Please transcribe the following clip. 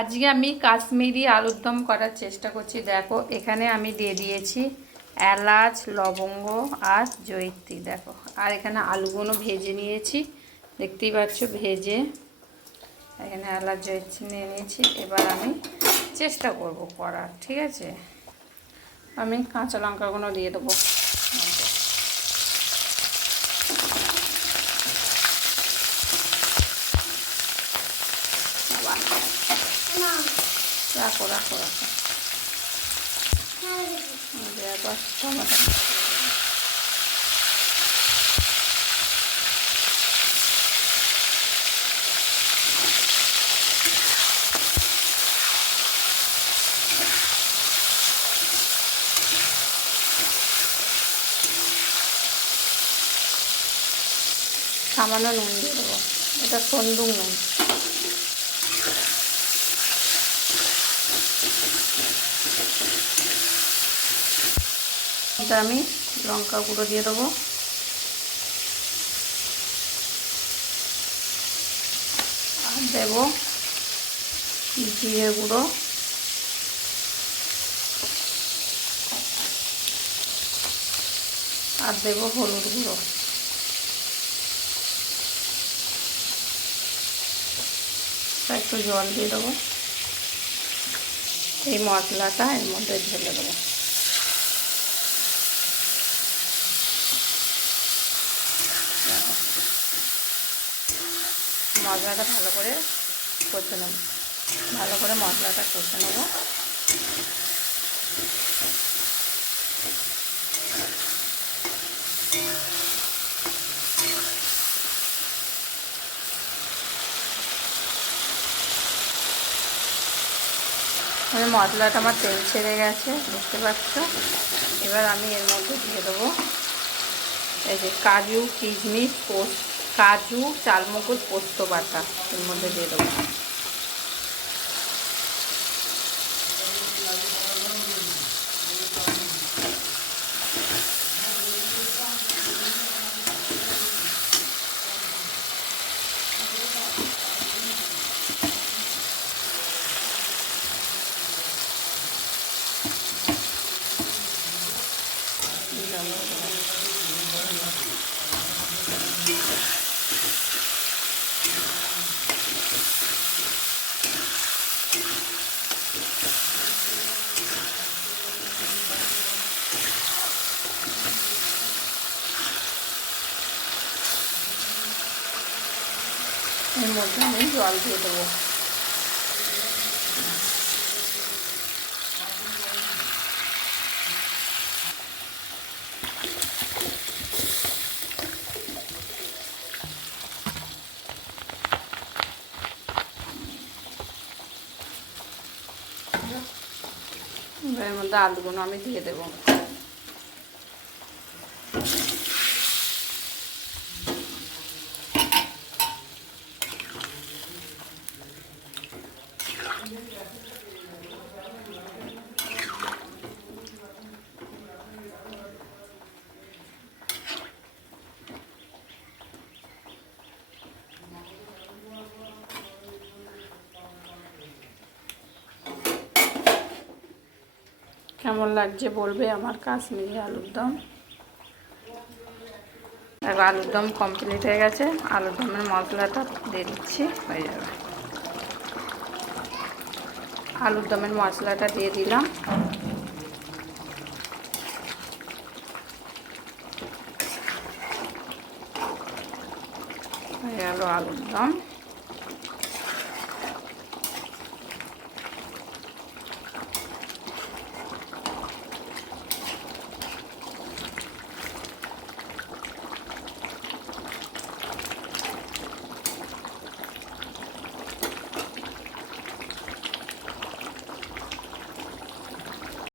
আজকে আমি কাশ্মীরি আলুর দম করার চেষ্টা করছি। দেখো এখানে আমি দিয়ে দিয়েছি এলাচ, লবঙ্গ আর জয়িত্রী। দেখো আর এখানে আলুগুলো ভেজে নিয়েছি, দেখতেই পাচ্ছ ভেজে। এখানে এলাচ, জয়িত্রী নিয়ে নিয়েছি। এবার আমি চেষ্টা করব করার, ঠিক আছে। আমি কাঁচা লঙ্কাগুলো দিয়ে দেবো। রাখো রাখো রাখো। এবার টমেটো সামান্য নুন দিয়ে দেবো। এটা সন্দুক নুন। এটা আমি লঙ্কা গুঁড়ো দিয়ে দেবো, আর দেবো জিরে গুঁড়ো, আর দেবো হলুদ গুঁড়ো। একটু জল দিয়ে দেবো। এই মশলাটা এর মধ্যে ঢেলে দেবো। মশলাটা ভালো করে কষে নেব, ভালো করে মশলাটা কষে নেব। মশলাটা আমার তেল ছেড়ে গেছে, বুঝতে পারছো। এবার আমি এর মধ্যে দিয়ে দেবো এই যে কাজু, কিশমিশ, কাজু, চালমগজ, পোস্ত বাটা এর মধ্যে দিয়ে দেবো। এর মধ্যে আমি জল দিয়ে দেবো। এর মধ্যে আলুগুলো আমি দিয়ে দেবো। কেমন লাগছে বলবে আমার কাশ্মীরি আলুর দম। এবার আলুর দম কমপ্লিট হয়ে গেছে। আলুর দমের মশলাটা দিয়ে দিচ্ছি, হয়ে যাবে। আলুর দমের মশলাটা দিয়ে দিলাম। হয়ে গেল আলুর দম।